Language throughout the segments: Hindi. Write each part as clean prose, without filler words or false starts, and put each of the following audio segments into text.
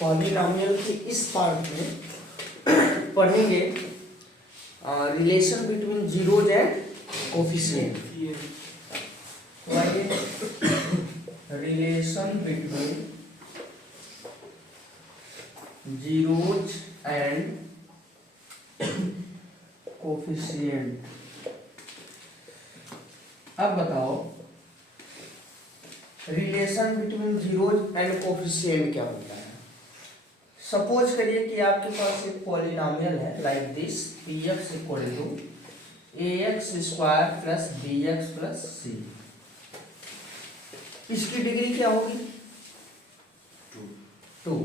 पॉलिनॉमियल के इस पार्ट में पढ़ेंगे relation between zeros and coefficient. Relation between zeros and coefficient. अब बताओ relation between zeros and coefficient क्या होता है। सपोज करिए कि आपके पास एक पॉलिनॉमियल है like this px equal to ax square plus bx plus c। इसकी डिग्री क्या होगी? 2।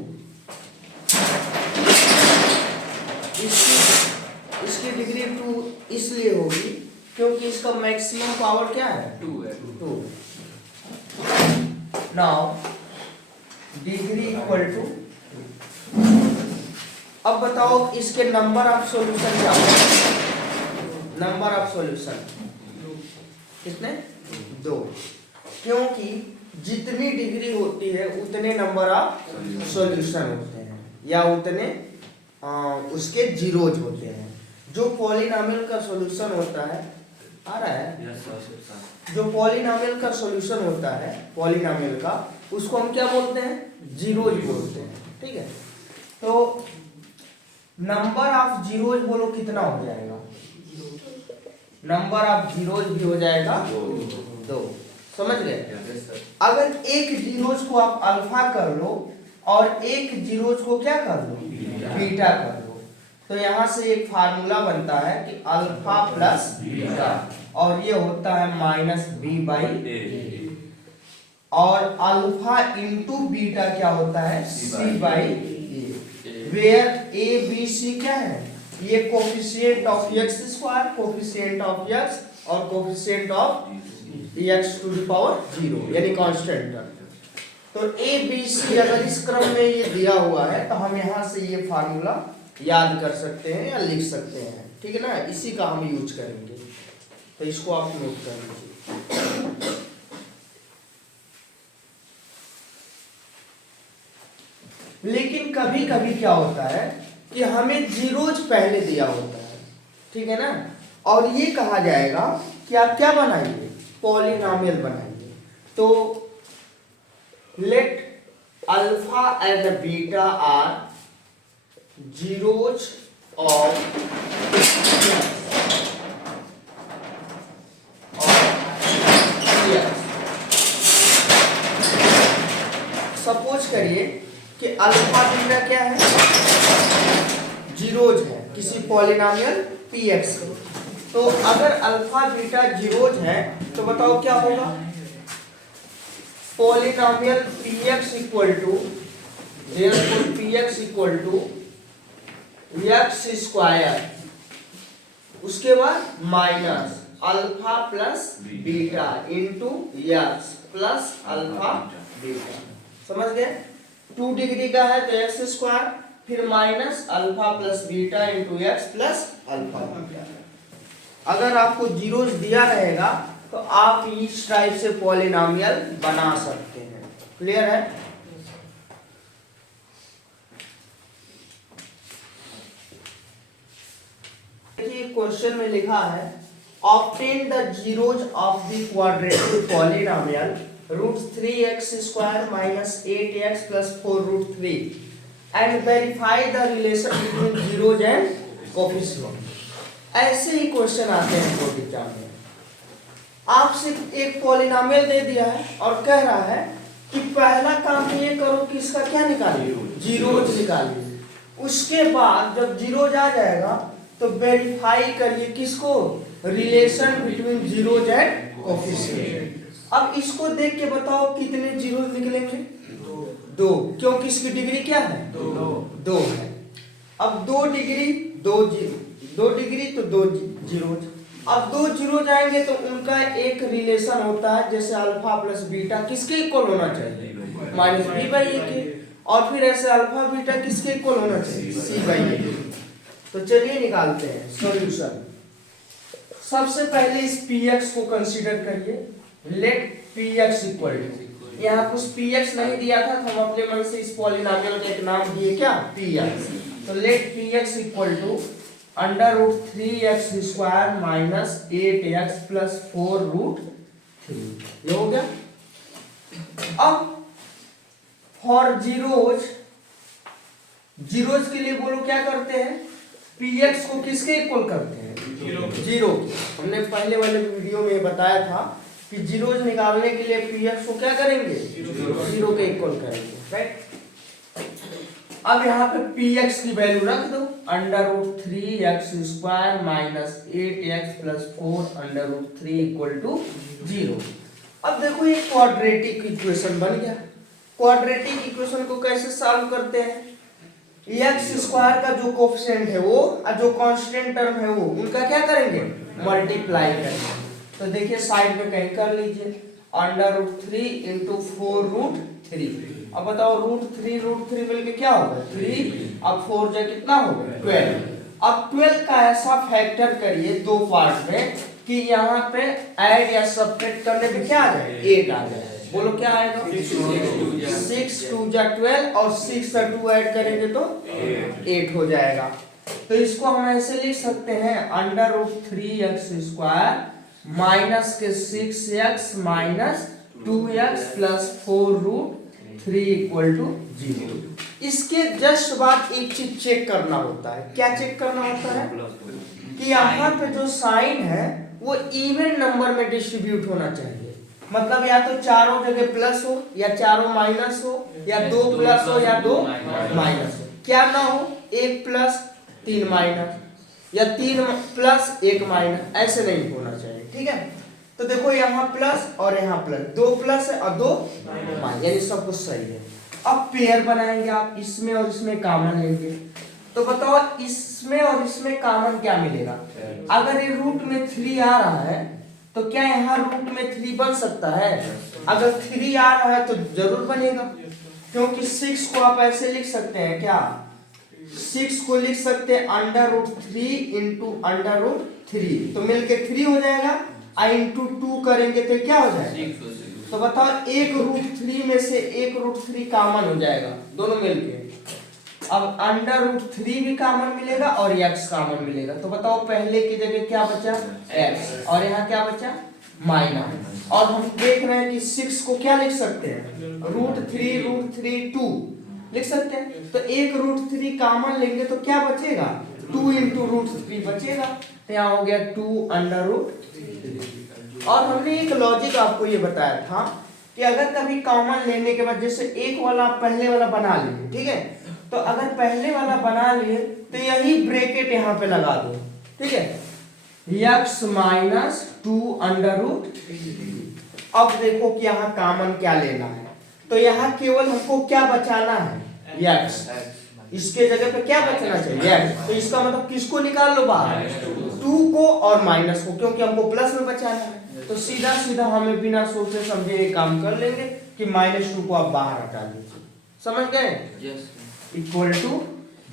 इसकी डिग्री 2 इसलिए होगी क्योंकि इसका मैक्सिमम पावर क्या है? 2 है। 2। नाउ डिग्री इक्वल टू, अब बताओ इसके नंबर ऑफ सॉल्यूशन क्या होगा? नंबर ऑफ सॉल्यूशन कितने? 2। क्योंकि जितनी डिग्री होती है उतने नंबर ऑफ सॉल्यूशन होते हैं या उतने उसके जीरोज होते हैं। जो पॉलिनॉमियल का सॉल्यूशन होता है, आ रहा है? जो पॉलिनॉमियल का सॉल्यूशन होता है पॉलिनॉमियल का, उसको हम क्या बोलते हैं? जीरोज बोलते हैं। ठीक है, तो नंबर ऑफ जीरोज बोलो कितना हो जाएगा? नंबर ऑफ जीरोज भी हो जाएगा 2। समझ गए? अगर एक जीरोज को आप अल्फा कर लो और एक जीरोज को क्या कर लो? बीटा कर लो, तो यहां से एक फार्मूला बनता है कि अल्फा प्लस बीटा, और ये होता है माइनस बी बाई ए, और अल्फा इंटू बीटा क्या होता है? C by A, where A B C क्या है? ये coefficient of x square, coefficient of x और coefficient of x to the power 0 यानी कांस्टेंट। तो ए बी सी अगर इस क्रम में ये दिया हुआ है तो हम यहाँ से ये फार्मूला याद कर सकते हैं या लिख सकते हैं। ठीक है ना, इसी का हम यूज करेंगे, तो इसको आप नोट कर लीजिए। लेकिन कभी कभी क्या होता है कि हमें जीरोज पहले दिया होता है, ठीक है ना, और ये कहा जाएगा कि आप क्या बनाइए? पॉलिनॉमियल बनाइए। तो let alpha and beta are zeros of suppose करिए कि अल्फा बीटा क्या है? जीरोज है किसी पॉलिनॉमियल px को। तो अगर अल्फा बीटा जीरोज है तो बताओ क्या होगा? Polynomial px equal to, therefore px equal to x square, उसके बाद minus alpha plus beta into x plus alpha beta. समझ गए? 2 डिग्री का है तो x स्क्वायर, फिर minus alpha plus beta into x plus alpha beta. अगर आपको जीरोज दिया रहेगा तो आप इस टाइप से पॉलिनॉमियल बना सकते हैं। क्लियर है? देखिए क्वेश्चन में लिखा है obtain the zeros of the quadratic polynomial √3x square minus 8x plus 4√3 and verify the relation between zeros and coefficient। ऐसे ही क्वेश्चन आते हैं बोर्ड एग्जाम में। आपसे एक पॉलिनॉमियल दे दिया है और कह रहा है कि पहला काम ये करो कि इसका क्या निकालिए? जीरोज निकालिए। उसके बाद जब जीरोज आ जाएगा तो वेरीफाई करिए किसको? Relation between zeros and coefficient. अब इसको देख के बताओ कितने जीरोज निकलेंगे? 2, क्योंकि इसकी डिग्री क्या है? 2 है। अब 2 डिग्री 2 डिग्री तो 2 जीरोज। अब 2 जीरोज आएंगे तो उनका एक रिलेशन होता है, जैसे अल्फा प्लस बीटा किसके इक्वल होना चाहिए? माइनस बी बाई ए के। और फिर ऐसे अल्फा बीटा किसके इक्वल होना चाहिए? सी बाई ए। तो चलिए निकालते हैं सॉल्यूशन। सबसे पहले इस px को कंसीडर करिए। लेट px इक्वल टू, यहाँ कुछ px नहीं दिया था तो हम अपने मन से इस पॉलिनोमियल का एक नाम दिए क्या, px। तो लेट px equal to under root 3x square minus 8x plus 4 root 3, ये हो गया। अब फॉर जीरोज के लिए बोलो क्या करते हैं, px को किसके इक्वल करते हैं, जीरो। हमने पहले वाले वीडियो में बताया था कि जीरोज निकालने के लिए px को क्या करेंगे, जीरो के इक्वल करेंगे, राइट। अब यहाँ पे px की वैल्यू रख दो, under root 3x square minus 8x plus 4 under root 3 equal to 0। अब देखो ये क्वाड्रेटिक इक्वेशन बन गया। क्वाड्रेटिक इक्वेशन को कैसे सॉल्व करते हैं, एक्स स्क्वायर का जो कोफिशिएंट है वो और जो कांस्टेंट टर्म है वो, उनका क्या करेंगे, मल्टीप्लाई करेंगे। तो देखिए साइड में कहीं कर लीजिए, अंडर रूट 3 इंटू 4 रूट 3। अब बताओ रूट 3 मिलके क्या होगा 3, अब 4 जा कितना होगा 12। अब 12 का ऐसा फैक्टर करिए दो पार्ट में कि यहाँ पे ऐड या सब्ट्रैक्ट करने पे क्या आ जाए, 8 आ जाए। बोलो क्या आएगा, 6 2 जा 12 और 6 से 2 ऐड करेंगे तो 8 हो जाएगा। तो इसको हम ऐसे लिख सकते हैं, under root 3x square minus के 6x minus 2x plus 4 root 3 equal to 0। इसके जस्ट बाद एक चीज चेक करना होता है, क्या चेक करना होता है कि यहाँ पे जो साइन है वो इवन नंबर में डिस्ट्रीब्यूट होना चाहिए। मतलब या तो चारों जगह प्लस हो या चारों माइनस हो या 2 प्लस हो या 2 माइनस हो, क्या ना हो 1 प्लस 3 माइनस या 3 प्लस 1 माइनस, ऐसे नहीं होना चाहिए, ठीक है। तो देखो यहाँ प्लस और यहाँ प्लस, 2 प्लस है और 2 माइनस, यानी सब कुछ सही है। अब पेयर बनाएंगे आप, इसमें और इसमें कॉमन लेंगे। तो बताओ इसमें और इसमें कॉमन क्या मिलेगा, अगर ये रूट में 3 आ रहा है तो क्या यहाँ रूट में 3 बन सकता है, अगर 3 आ रहा है तो जरूर बनेगा, क्योंकि 6 को आप ऐसे लिख सकते हैं, क्या 6 को लिख सकते हैं under root 3 into under root 3, तो मिलके 3 हो जाएगा, आई इंटू 2 करेंगे तो क्या हो जाएगा। तो बताओ एक रूट 3 में से एक रूट 3 कॉमन हो जाएगा दोनों मिलके। अब अंडर रूट 3 भी कॉमन मिलेगा और x कॉमन मिलेगा, तो बताओ पहले की जगह क्या बचा x और यहाँ क्या बचा माइनस। और हम देख रहे हैं कि 6 को क्या लिख सकते हैं, रूट 3 2 लिख सकते हैं। तो एक रूट 3 कॉमन लेंगे तो क्या बचेगा 2 इंटू रूट 3 बचेगा, तो यहाँ हो गया 2 अंडर रूट 3। और हमने एक लॉजिक आपको ये बताया था कि अगर कभी कॉमन लेने के बाद जैसे एक वाला पहले वाला बना लिए, ठीक है, तो अगर पहले वाला बना लिए तो यही ब्रैकेट यहाँ पे लगा दो, ठीक है, x माइनस 2 अंडर रूट 3। अब देखो कि यहाँ कॉमन क्या लेना है, तो यहाँ केवल हमको क्या बचाना है x, इसके जगह पे क्या बचना चाहिए x, तो इसका मतलब किसको निकाल लो बाहर, 2 को और माइनस को, क्योंकि हमको प्लस में बचाना है। तो सीधा सीधा हमें बिना सोचे समझे ये काम कर लेंगे कि -2 को आप बाहर हटा लीजिए, समझ गए, इक्वल टू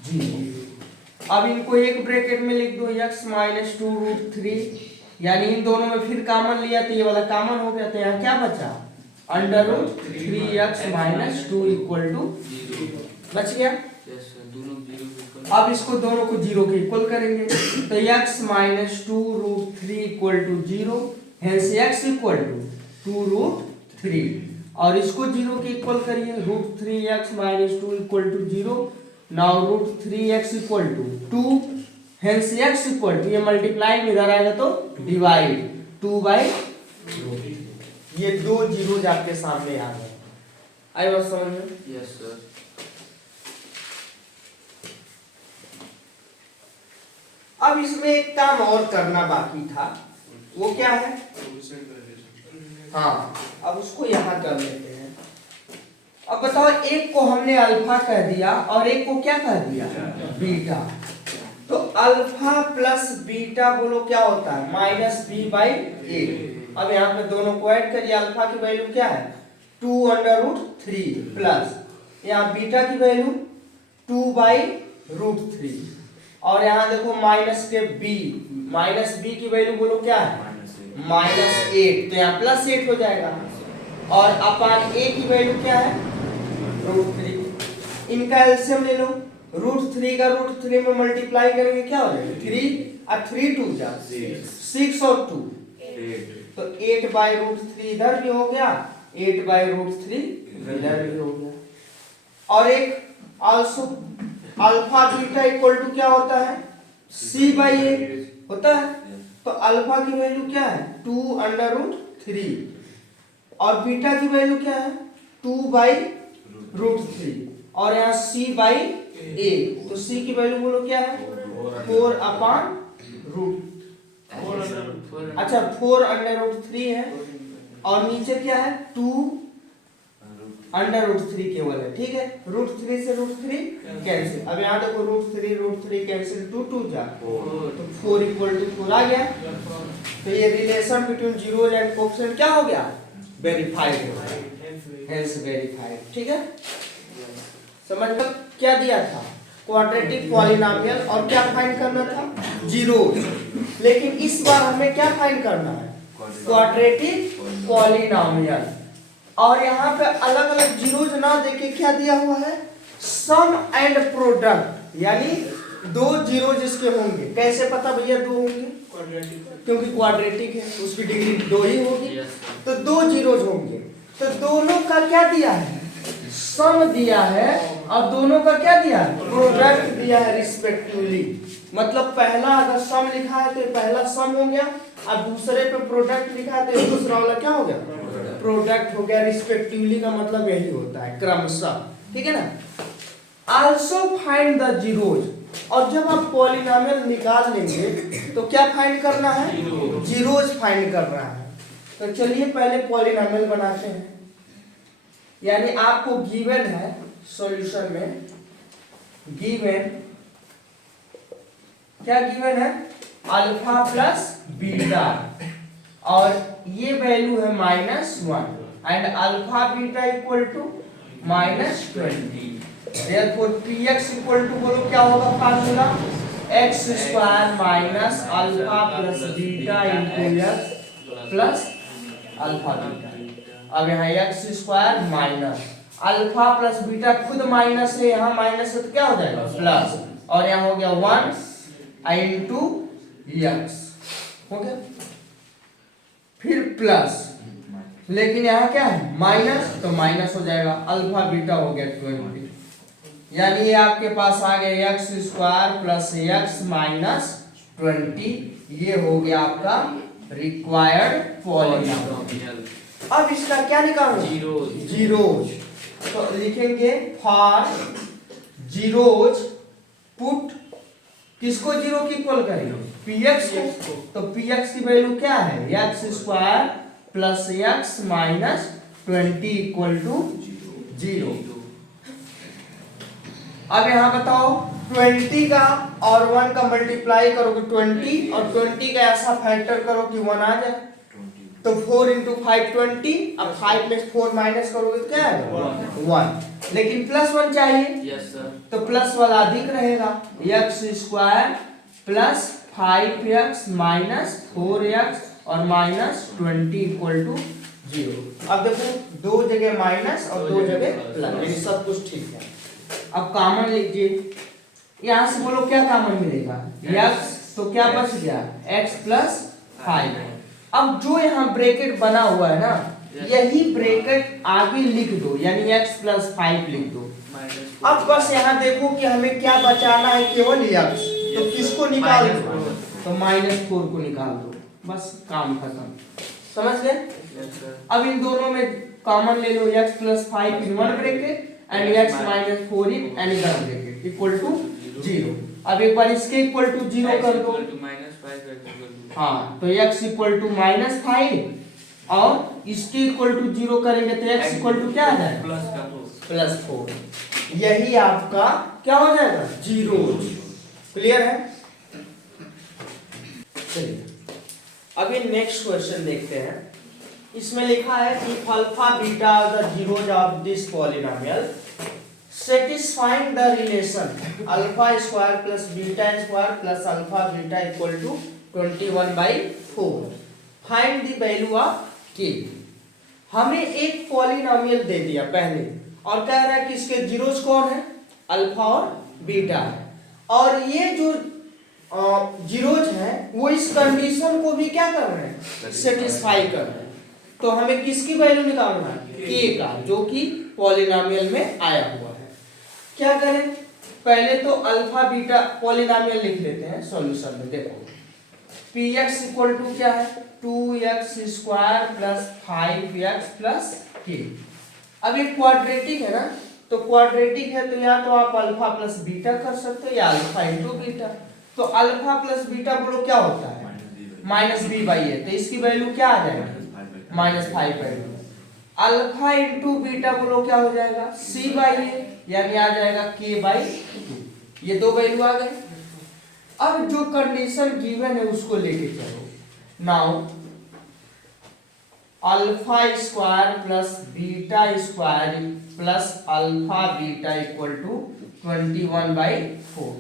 0। अब इनको एक ब्रैकेट में लिख दो, x माइनस 2 रूट 3, यानी इन दोनों में फिर कॉमन लिया तो ये वाला कॉमन हो गया, तो यहाँ क्या बचा under root 3x minus 2 equal to 0 बच गया। अब इसको दोनों को 0 के इक्वल करेंगे, तो x minus 2 root 3 equal to 0, hence x equal to 2 root 3, और इसको 0 के इक्वल करिए, root 3x minus 2 equal to 0, now root 3x equal to 2, hence x equal to, ये मल्टीप्लाई में इधर आएगा तो डिवाइड 2/√3। ये दो जीरोज आपके सामने आ गए, आई बात समझ में, यस सर। अब इसमें एक काम और करना बाकी था, वो क्या है, हाँ अब उसको यहाँ कर लेते हैं। अब बताओ एक को हमने अल्फा कह दिया और एक को क्या कह दिया बीटा, तो अल्फा प्लस बीटा बोलो क्या होता है -b/a। अब यहाँ पे दोनों को ऐड करिए, अल्फा की वैल्यू क्या है 2 अंडर रूट 3 प्लस यहाँ बीटा की वैल्यू 2/√3, और यहाँ देखो माइनस के b की वैल्यू बोलो क्या है -8, तो यहाँ +8 हो जाएगा। और अपान ए की वैल्यू क्या है √3। इनका एलसीएम ले लो, √3 का √3 में मल्टीप्लाई करेंगे क्या हो जाएगा 3 और 3 2 जा 6 और 2 तो 8/√3 इधर भी हो गया, 8/√3 इधर भी हो गया। और एक also alpha beta equal to क्या होता है c/a होता है। तो अल्फा की वैल्यू क्या है 2√3 और बीटा की वैल्यू क्या है 2/√3 और यहाँ c/a तो c की वैल्यू बोलो क्या है 4/√। अच्छा 4√3 है और नीचे क्या है 2√3 केवल है, ठीक है। √3 से √3 कैंसिल। अब यहाँ देखो √3 कैंसिल 2 2 जा तो 4 = 4 आ गया। तो ये relation between zeros and coefficient क्या हो गया वेरीफाइड हो गया, हेंस वेरीफाइड, ठीक है। समझ में क्या दिया था क्वाड्रेटिक पॉलिनोमियल और क्या फाइंड करना था जीरोज। लेकिन इस बार हमें क्या फाइंड करना है क्वाड्रेटिक पॉलिनोमियल और यहाँ पे अलग अलग जीरोज ना देके क्या दिया हुआ है सम एंड प्रोडक्ट, यानी दो जीरोज इसके होंगे। कैसे पता भैया दो होंगे क्योंकि क्वाड्रेटिक है उसकी डिग्री 2 ही होगी तो दो जीरोज होंगे। तो दोनों का क्या दिया है सम दिया है और दोनों का क्या दिया है प्रोडक्ट दिया है रिस्पेक्टिवली। मतलब पहला अगर सम लिखा है तो पहला सम हो गया और दूसरे पे प्रोडक्ट लिखा है तो दूसरा वाला क्या हो गया प्रोडक्ट हो गया। रिस्पेक्टिवली का मतलब यही होता है क्रमशः, ठीक है ना। आल्सो फाइंड द जीरोज और जब आप पॉलिनोमियल निकाल लेंगे तो क्या फाइंड करना है जीरोज फाइंड करना है। तो चलिए पहले पॉलिनोमियल बनाते हैं। यानी आपको गिवन है सॉल्यूशन में गिवन क्या गिवन है अल्फा प्लस बीटा और ये वैल्यू है -1 and alpha beta equal to -20। Therefore px equal to बोलो क्या होगा formula x² minus alpha plus beta into x plus alpha beta. अब यहाँ x² minus alpha plus beta खुद माइनस है, यहाँ माइनस है तो क्या हो जाएगा प्लस और यहाँ हो गया 1 इंटू x हो गया फिर प्लस, लेकिन यहाँ क्या है माइनस तो माइनस हो जाएगा अल्फा बीटा हो गया 20। यानी ये आपके पास आ गया x² प्लस x माइनस 20। ये हो गया आपका रिक्वायर्ड पॉलिनोमियल। अब इसका क्या निकालना जीरोज तो लिखेंगे फॉर जीरोज पुट किसको जीरो की इक्वल करेंगे px को। तो px की वैल्यू क्या है x² plus x minus 20 equal to 0। अब यहाँ बताओ 20 का और 1 का मल्टीप्लाई करोगे 20 और 20 का ऐसा फैक्टर करो कि 1 आ जाए तो 4 × 5 20। अब 5 में 4 माइनस करोगे तो क्या आएगा 1, लेकिन +1 चाहिए तो प्लस वाला अधिक रहेगा x² plus 5x minus 4x और माइनस 20 इक्वल टू 0। अब देखो दो जगह माइनस और दो जगह प्लस, सब कुछ ठीक है। अब कॉमन लीजिए, यहाँ से बोलो क्या कॉमन मिलेगा x तो क्या बच गया x प्लस 5। अब जो यहाँ ब्रैकेट बना हुआ है ना यही ब्रैकेट आगे लिख दो यानी x प्लस 5 लिख दो। अब बस यहाँ देखो कि हमें क्या बचाना है केवल x, तो किसको निकाल दो तो -4 को निकाल दो, बस काम खत्म। समझ गए। अब इन दोनों में कॉमन ले लो x plus 5 in one bracket and x minus 4 in another bracket equal to 0। अब एक बार इसके इक्वल टू 0 कर दो हाँ तो x इक्वल टू -5 और इसके इक्वल टू 0 करेंगे तो x इक्वल टू क्या आ जाएगा +4। यही आपका क्या हो जाएगा जीरोज। क्लियर है। चलिए अभी नेक्स्ट क्वेश्चन देखते हैं। इसमें लिखा है कि alpha beta are the zeros of this polynomial satisfying the relation α² plus β² plus alpha beta equal to 21/4. Find the value of k. हमें एक पॉलिनोमियल दे दिया पहले और कह रहा है कि इसके जीरोज कौन है, अल्फा और बीटा है, और ये जो जीरोज है वो इस कंडीशन को भी क्या कर रहे हैं, सेटिस्फाई कर रहे हैं। तो हमें किसकी वैल्यू निकालना है, के का, जो कि पॉलिनोमियल में आया हुआ है। क्या करें, पहले तो अल्फा बीटा पॉलिनोमियल लिख लेते हैं सॉल्यूशन में। देखो px इक्वल टू क्या है, 2x square plus 5x plus k। अब ये क्वाड्रेटिक है ना, तो क्वाड्रेटिक है तो या तो आप अल्फा प्लस बीटा कर सकते हो या अल्फा इंटू बीटा। तो अल्फा प्लस बीटा बोलो क्या होता है, माइनस बी बाई ए, तो इसकी वैल्यू क्या आ जाएगी, -5/2। अल्फा इंटू बीटा बोलो क्या हो जाएगा, सी बाई ए, यानी आ जाएगा k/2। ये दो वैल्यू आ गए। अब जो कंडीशन गिवन है उसको लेके चलो। Now alpha square plus beta square plus alpha beta equal to 21/4।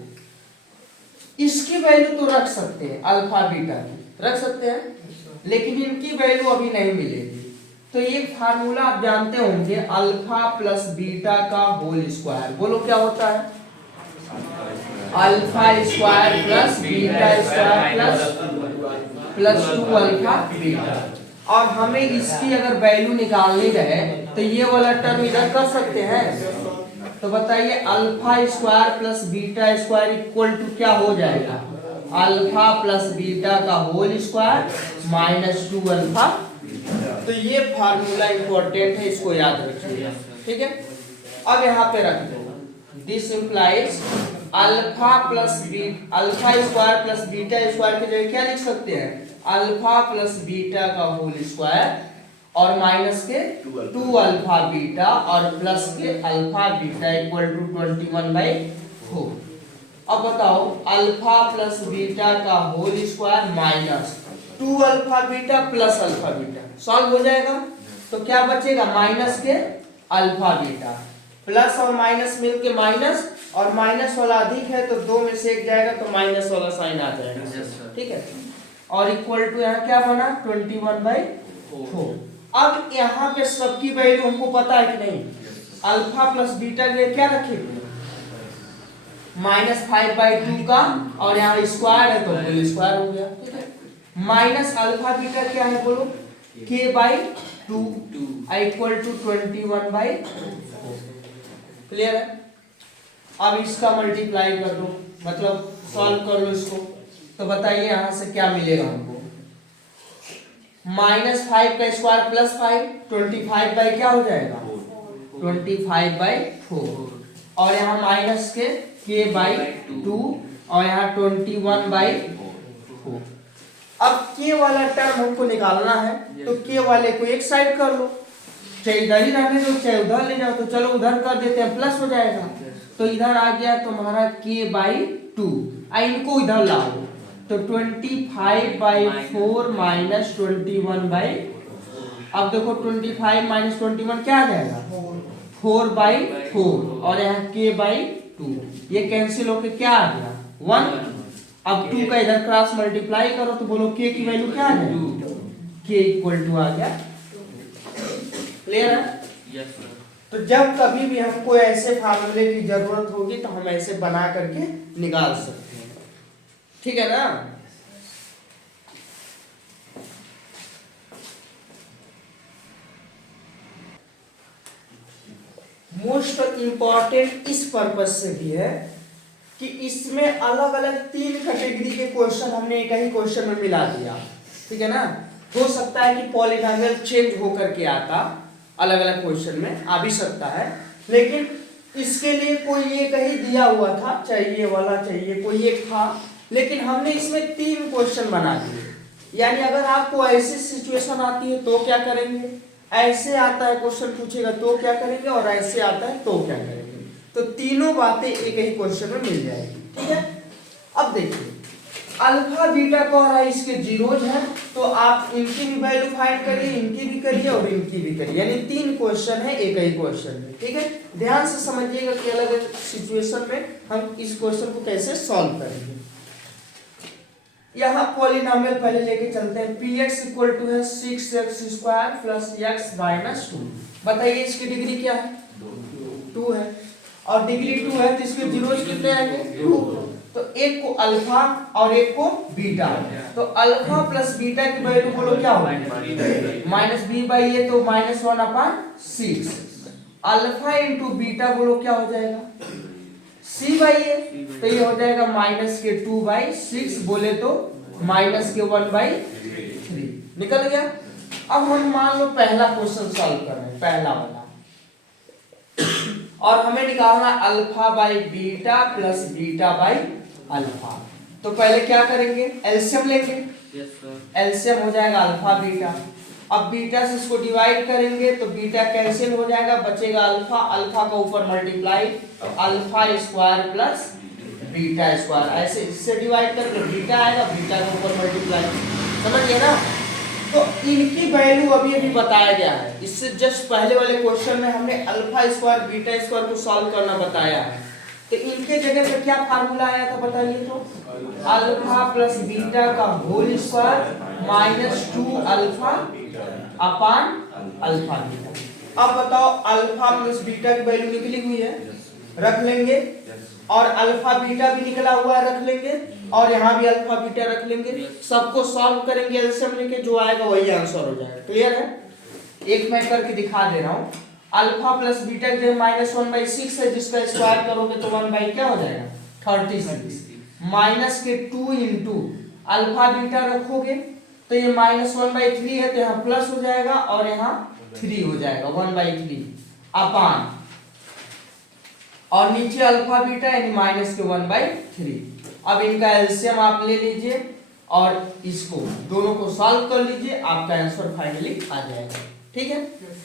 इसकी वैल्यू तो रख सकते हैं, अल्फा बीटा की रख सकते हैं, लेकिन इनकी वैल्यू अभी नहीं मिलेगी। तो ये फार्मूला आप जानते होंगे, अल्फा प्लस बीटा का होल स्क्वायर। बोलो क्या होता है, alpha square plus beta square plus 2 alpha beta. और हमें इसकी अगर वैल्यू निकालनी रहे तो ये वाला टर्म इधर कर सकते हैं। तो बताइए alpha square plus beta square equal to क्या हो जाएगा, अल्फा प्लस बीटा का होल स्क्वायर माइनस 2 अल्फा। तो ये फार्मूला इंपॉर्टेंट है, इसको याद रखिएगा, ठीक है। अब यहाँ पे रख दो, this implies alpha plus alpha square plus beta square की जगह क्या लिख सकते हैं, अल्फा प्लस बीटा का होल स्क्वायर और माइनस के 2 अल्फा बीटा और प्लस के अल्फा बीटा इक्वल टू 21/4। अब बताओ अल्फा प्लस बीटा का whole square minus 2 alpha beta plus alpha beta, solve हो जाएगा। तो क्या बचेगा, माइनस के अल्फा बीटा, प्लस और माइनस मिलके माइनस, और माइनस वाला अधिक है तो दो में से एक जाएगा तो माइनस वाला साइन आ जाएगा, ठीक है। और इक्वल टू यहाँ क्या बना 21/4। अब यहाँ पे सबकी वैल्यू हमको पता है कि नहीं, अल्फा प्लस बीटा के लिए क्या रखेंगे, -5/2 का, और यहाँ स्क्वायर है तो होल स्क्वायर हो गया, ठीक है। माइनस अल्फा बीटा क्या है बोलो, k/2 इक्वल टू 21/4। क्लियर है। अब इसका मल्टीप्लाई कर दो, मतलब सॉल्व कर लो इसको। तो बताइए यहां से क्या मिलेगा हमको, -5 का स्क्वायर प्लस 5, 25 बाई क्या हो जाएगा 25/4, और यहाँ माइनस के k/2 और यहाँ 21/4। अब के वाला टर्म हमको निकालना है, तो के वाले को एक साइड कर लो, चाहे इधर ही रहने दो चाहे उधर ले जाओ। तो चलो उधर कर देते हैं, प्लस हो जाएगा। तो इधर आ गया तुम्हारा k/2, इनको इधर लाओ तो 25/4 माइनस 21/। अब देखो 25 माइनस 21 क्या आ जाएगा 4/4, और यहाँ k/2 ये कैंसिल होके क्या आ गया 1। अब 2 का इधर क्रॉस मल्टीप्लाई करो तो बोलो k की वैल्यू क्या आ जाएगी, k इक्वल टू आ गया। क्लियर है। Yes sir. तो जब कभी भी हमको ऐसे फार्मूले की जरूरत होगी तो हम ऐसे बना करके निकाल सकते हैं, ठीक है ना। मोस्ट इंपॉर्टेंट इस पर्पज से भी है कि इसमें अलग अलग 3 कैटेगरी के क्वेश्चन हमने एक ही क्वेश्चन में मिला दिया, ठीक है ना। हो सकता है कि पॉलिनोमियल चेंज होकर के आता, अलग अलग क्वेश्चन में आ भी सकता है, लेकिन इसके लिए कोई एक ही दिया हुआ था, चाहिए वाला चाहिए कोई एक था, लेकिन हमने इसमें 3 क्वेश्चन बना दिए। यानी अगर आपको ऐसी सिचुएशन आती है तो क्या करेंगे, ऐसे आता है क्वेश्चन पूछेगा तो क्या करेंगे, और ऐसे आता है तो क्या करेंगे। तो तीनों बातें एक ही क्वेश्चन में मिल जाएगी, ठीक है। अब देखिए अल्फा बीटा कह रहा है इसके जीरोज हैं, तो आप इनकी भी वैल्यू फाइंड करिए, इनकी भी करिए और इनकी भी करिए, यानी 3 क्वेश्चन है एक ही क्वेश्चन में, ठीक है। ध्यान से समझिएगा कि अलग अलग सिचुएशन में हम इस क्वेश्चन को कैसे सॉल्व करेंगे। यहाँ पॉलिनोमियल पहले लेके चलते हैं। px इक्वल टू है 6x square plus x minus 2। बताइए इसकी डिग्री क्या है? 2 है, और डिग्री 2 है तो इसके जीरोज कितने आएंगे? 2। तो एक को अल्फा और एक को बीटा, तो अल्फा प्लस बीटा की वैल्यू बोलो क्या होगा? माइनस बी बाई ए, तो -1/6। अल्फा इंटू बीटा बोलो क्या हो जाएगा? सी बाई ए, तो ये हो जाएगा -2/6, बोले तो -1/3 निकल गया। अब हम मान लो पहला क्वेश्चन सॉल्व कर रहे हैं, पहला वाला, और हमें निकालना alpha by beta plus beta by alpha. तो पहले क्या करेंगे? एलसीएम लेंगे। एलसीएम हो जाएगा अल्फा बीटा। अब बीटा से इसको डिवाइड करेंगे तो बीटा कैंसिल हो जाएगा, बचेगा अल्फा। अल्फा का ऊपर मल्टीप्लाई, तो alpha square plus beta square, ऐसे इससे डिवाइड करके बीटा आएगा, बीटा का ऊपर मल्टीप्लाई। समझ गए ना? तो इनकी वैल्यू अभी अभी बताया गया है। इससे जस्ट पहले वाले क्वेश्चन में हमने अल्फा स्क्वायर बीटा स्क्वायर को सॉल्व करना बताया है। तो इनके जगह पे क्या फार्मूला आया था बताइए तो? अल्फा प्लस बीटा का होल स्क्वायर माइनस 2 अल्फा अपान अल्फा बीटा। अब बताओ अल्फा प्लस बीटा की वैल्यू निकली हुई है, रख लेंगे, और अल्फा बीटा भी निकला हुआ है, रख लेंगे, और यहाँ भी अल्फा बीटा रख लेंगे। सबको सॉल्व करेंगे एलसीएम लेके, जो आएगा वही आंसर हो जाएगा। क्लियर है? एक मैं करके दिखा दे रहा हूँ। अल्फा प्लस बीटा के -1/6 है, जिसका स्क्वायर करोगे तो 1 बाई क्या हो जाएगा? 36। माइनस के 2 इंटू अल्फा बीटा रखोगे तो ये -1/3 है, तो यहाँ प्लस हो जाएगा और यहाँ 3 हो जाएगा, 1/3 अपान, और नीचे अल्फा बीटा यानी माइनस के 1/3। अब इनका एलसीएम आप ले लीजिए और इसको दोनों को सॉल्व कर लीजिए, आपका आंसर फाइनली आ जाएगा। ठीक है?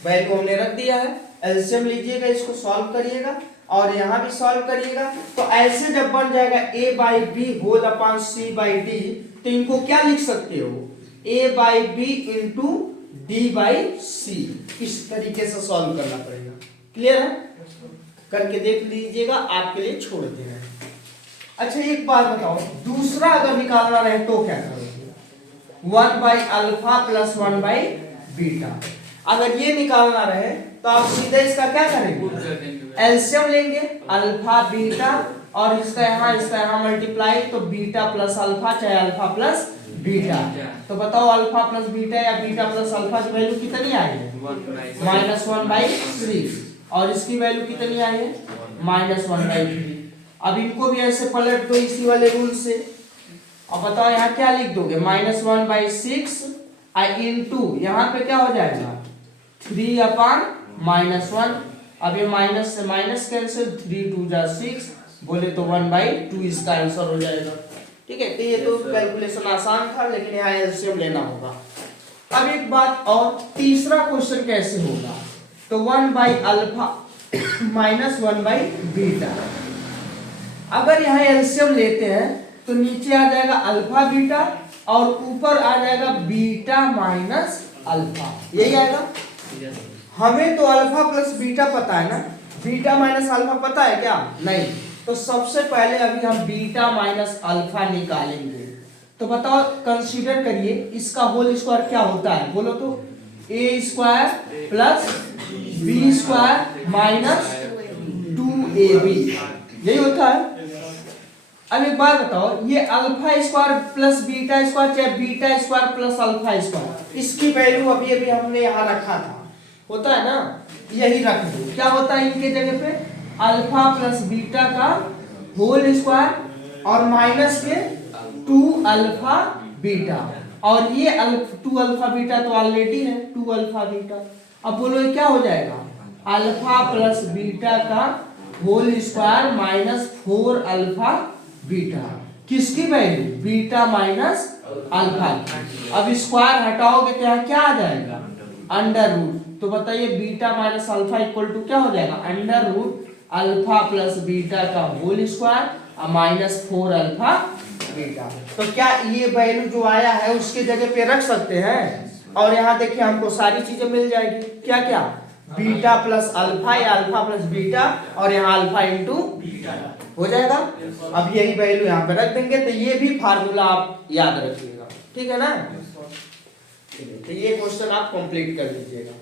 वैल्यू हमने रख दिया है, एलसीएम लीजिएगा, इसको सॉल्व करिएगा और यहाँ भी सॉल्व करिएगा। तो ऐसे जब बन जाएगा a by b whole upon c by d, तो इनको क्या लिख सकते हो? a by b into d by c. इस तरीके से सॉल्व करना पड़ेगा। क्लियर है? करके देख लीजिएगा, आपके लिए छोड़ते हैं। अच्छा एक बात बताओ, दूसरा अगर निकालना रहे तो क्या करोगे? 1 by alpha plus 1 by beta. अगर ये निकालना रहे तो आप सीधे इसका क्या करेंगे? एलसीएम लेंगे, अल्फा बीटा, और इसका यहाँ मल्टीप्लाई, तो बीटा प्लस अल्फा चाहे अल्फा प्लस बीटा। तो बताओ अल्फा प्लस बीटा या बीटा प्लस अल्फा की वैल्यू कितनी आई है? -1/6। और इसकी वैल्यू कितनी आई है? -1/3। अब इनको भी ऐसे पलट दो इसी वाले रूल से। अब बताओ यहाँ क्या लिख दोगे? -1/6 इंटू यहाँ पे क्या हो जाएगा? 3 अपान -1। अब ये माइनस से माइनस कैंसिल, 3 2 जा 6, बोले तो 1/2 इसका आंसर हो जाएगा। ठीक है? तो ये तो कैलकुलेशन आसान था, लेकिन यहाँ एलसीएम लेना होगा। अब एक बात और, तीसरा क्वेश्चन कैसे होगा? तो 1 by alpha minus 1 by beta. अगर यहाँ एलसीएम लेते हैं तो नीचे आ जाएगा अल्फा बीटा और ऊपर आ जाएगा बीटा माइनस अल्फा, यही आएगा। हमें तो अल्फा प्लस बीटा पता है ना, बीटा माइनस अल्फा पता है क्या? नहीं। तो सबसे पहले अभी हम बीटा माइनस अल्फा निकालेंगे। तो बताओ, कंसीडर करिए इसका होल स्क्वायर क्या होता है, बोलो तो? A square plus b square minus 2ab, यही होता है। अब एक बात बताओ, ये alpha square plus beta square चाहे beta square plus alpha square, इसकी वैल्यू अभी अभी हमने यहाँ रखा था, होता है ना? यही रख दो। क्या होता है इनके जगह पे? अल्फा प्लस बीटा का होल स्क्वायर और माइनस के 2 अल्फा बीटा, और ये 2 अल्फा बीटा तो ऑलरेडी है 2 अल्फा बीटा। अब बोलो ये क्या हो जाएगा? अल्फा प्लस बीटा का whole square minus 4 alpha beta. किसकी वैल्यू? Beta minus alpha. अब स्क्वायर हटाओगे तो यहाँ क्या आ जाएगा? Under root. तो बताइए beta minus alpha equal to क्या हो जाएगा? Under root alpha plus beta का होल स्क्वायर और माइनस 4 अल्फा बीटा। तो क्या ये वैल्यू जो आया है उसके जगह पे रख सकते हैं? और यहाँ देखिए हमको सारी चीजें मिल जाएगी। क्या क्या? बीटा प्लस अल्फा या अल्फा प्लस बीटा और यहाँ अल्फा इंटू हो जाएगा। अब यही वैल्यू यहाँ पे रख देंगे, तो ये भी फार्मूला आप याद रखिएगा, ठीक है ना। तो ये क्वेश्चन आप कंप्लीट कर लीजिएगा।